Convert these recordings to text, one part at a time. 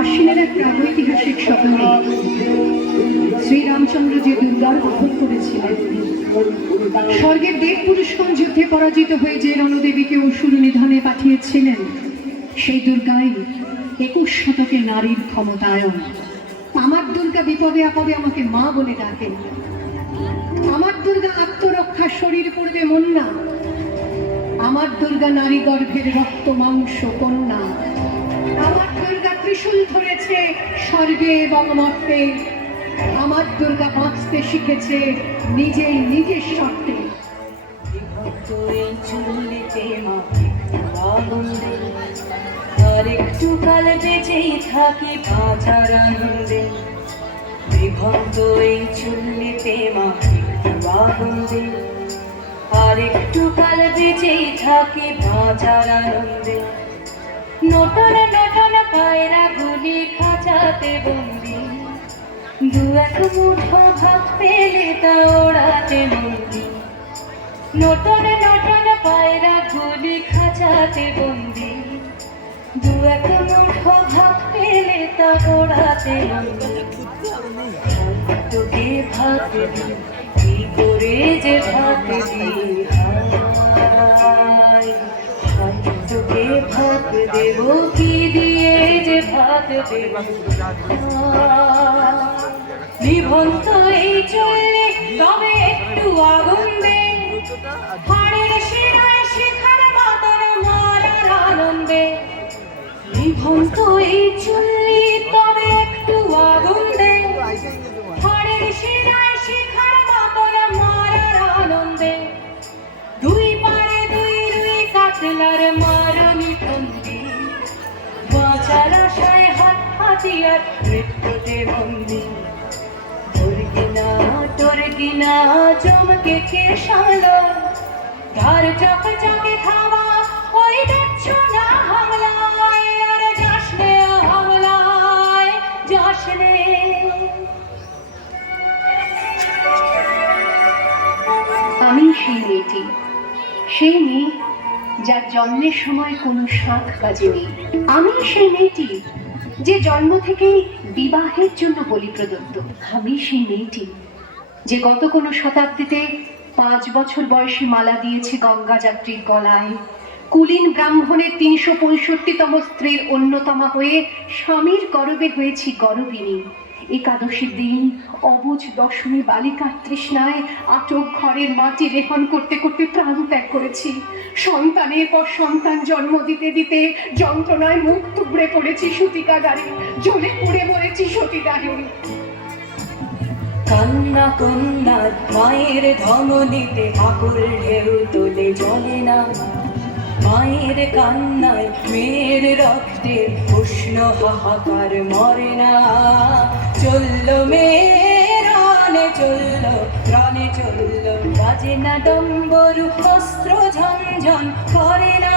আশ্বিনের এক প্রাগৈতিহাসিক সকালে শ্রীরামচন্দ্র যে দুর্গার বধ করেছিলেন, স্বর্গের দেব পুরুষগণ যুদ্ধে পরাজিত হয়ে যে রণদেবীকে অসুর নিধনে পাঠিয়েছিলেন, সেই দুর্গাই 21 শতকে নারীর ক্ষমতায়ন। আমার দুর্গা বিপদে আপদে আমাকে মা বলে ডাকেন। আমার দুর্গা আত্মরক্ষা, শরীর পূর্বে মন্না। আমার দুর্গা নারী গর্ভের রক্ত মাংস কন্যা। আমার দুর্গা ত্রিশূল ধরেছে স্বর্গে এবং মর্তে। আমার দুর্গা বাঁচতে শিখেছে নিজেই নিজের শর্তে। আর একটু কাল বেঁচেই থাকি বাঁচার আনন্দে। বিভক্ত এই চুল্লিতে মা আনন্দে। আর একটু কাল বেঁচেই থাকি বাঁচার আনন্দে। নটনে নটনে পায়রা গুলি খাঁচাতে বন্দি। দু এক মুঠো ভাত পেলে তা ওড়াতে বন্দি। নটনে নটনে পায়রা গুলি খাঁচাতে বন্দি। দু এক মুঠো ভাত পেলে তা ওড়াতে বন্দি। তোকে ভাত দি, কি করে যে ভাত দি, তোকে ভাত দেব কি দিয়ে যে ভাত দেব। নিভন্ত এই চললে তবে একটু আগুন দে। হাড়ের শিরায় শিখার মতন মারার আনন্দে। নিভন্ত এই চললি তবে একটু আগুন দে। হাড়ের শিরায় শিখার মতন মারার আনন্দে। দুই পারে দুই রুই কাতলার মারণী ফন্দি। বাঁচার আশায় হাত হাতিয়ার মৃত্যুতে বন্দি। তোর কিনা চমকে কে সালো। ধার চক চকে খাওয়া ওই দেখছো না হামলায়। আর যাসনে হামলায় যাসনে। আমি সেই মেয়েটি, সেই মেয়ে যার জন্মের সময় কোনো শাঁখ বাজেনি। আমি সেই মেয়েটি যে জন্ম থেকেই বিবাহের জন্য বলি প্রদত্ত। আমি সেই মেয়েটি যে গত কোনো শতাব্দীতে 5 বছর বয়সে মালা দিয়েছে গঙ্গা যাত্রীর গলায়। কুলীন ব্রাহ্মণের 365তম স্ত্রীর অন্যতমা হয়ে স্বামীর গর্বে হয়েছি গর্বিনী। একাদশীর দিন অবুঝ দশমী বালিকার তৃষ্ণায় আটক ঘরের মাটি রেহন করতে করতে প্রাণ ত্যাগ করেছি। সন্তানের পর সন্তান জন্ম দিতে দিতে যন্ত্রণায় মুখ থুবড়ে পড়েছি সূতিকাগারে। জ্বলে পুড়ে মরেছি সতীদাহে। কান্না কন্যা মায়ের ধমনীতে আকুল ঢেউ তোলে জলে না। মায়ের কান্নায় মেয়ের রক্তে উষ্ণ হাহাকার মরে না। চলল মেয়ে রানে চলল, রানে চলল। বাজে না ডম্বরু, অস্ত্র ঝনঝন করে না।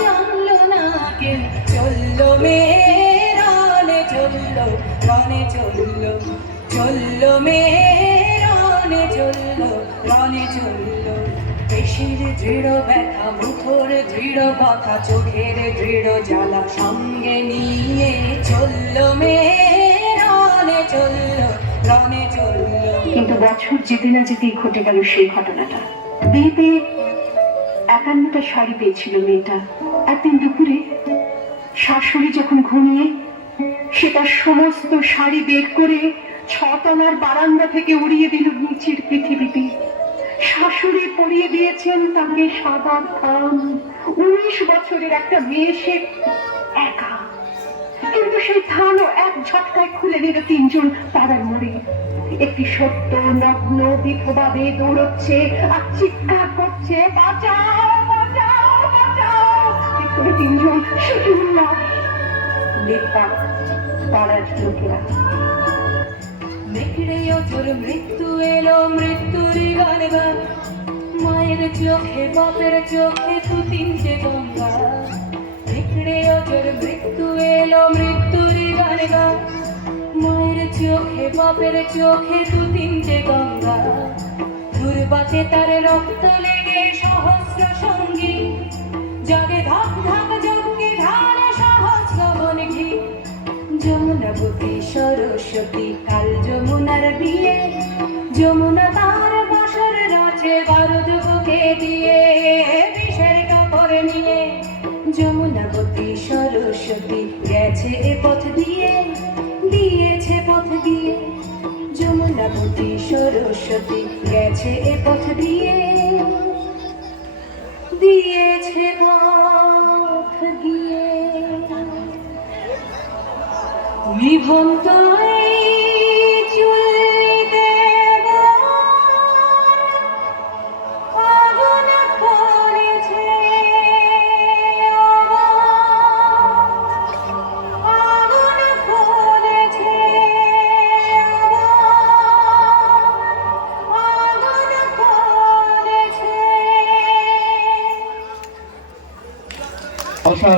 জানলো না কেউ চলল মেয়ে রানে চলল, রানে চলল। চলল মেয়ে রানে চলল, রানে চলল। পেশির দৃঢ় ব্যথা, মুখর দৃঢ় কথা, চোখের দৃঢ় জ্বালা সঙ্গে নিয়ে চলল মেয়ে রানে চলল, রানে চলল। কিন্তু বছর যেতে না যেতেই ঘটে গেল সেই ঘটনাটা। বিয়েতে 51টা শাড়ি পেয়েছিল মেয়েটা। একদিন দুপুরে শাশুড়ি যখন ঘুমিয়ে, সে তার সমস্ত শাড়ি বের করে 6 তলার বারান্দা থেকে উড়িয়ে দিল নিচের পৃথিবীতে। শাশুড়ি পরিয়ে দিয়েছেন তাকে সাদা থান। 19 বছরের একটা মেয়ে, সে একা। কিন্তু সেই থানও এক ঝটকায় খুলে দিল 3 জন পাড়ার মোড়ে। একটি সত্য নগ্ন বিধবা মেয়ে দৌড়চ্ছে আর চিৎকার করছে, বাঁচাও বাঁচাও বাঁচাও। 3 জন শিশুল্লাহ নির্বাক পাড়ার লোকেরা। দেখলেও তোর মৃত্যু এলো, মৃত্যুর গান গা। মায়ের চোখে বাপের চোখে তু 3টে গঙ্গা। দেখলেও তোর মৃত্যু এলো, মৃত্যুর গান গা। মায়ের চোখে বাপের চোখে তু 3টে গঙ্গা। দুর্বাতে তার রক্ত লেগে সহস্র সঙ্গী। জাগে ধাক ধাক যজ্ঞে ঢালে সহস্র বনঘি। যমুনাবতী সরস্বতী কাল যমুনার বিয়ে, যমুনা তার বাসর রচে 12 যুবকে দিয়ে, বিষের কাপড় নিয়ে যমুনাবতী সরস্বতী গেছে এ পথ দিয়ে, দিয়েছে পথ দিয়ে। যমুনাবতী সরস্বতী গেছে এ পথ দিয়ে, দিয়েছে পথ দিয়ে। নিভন্ত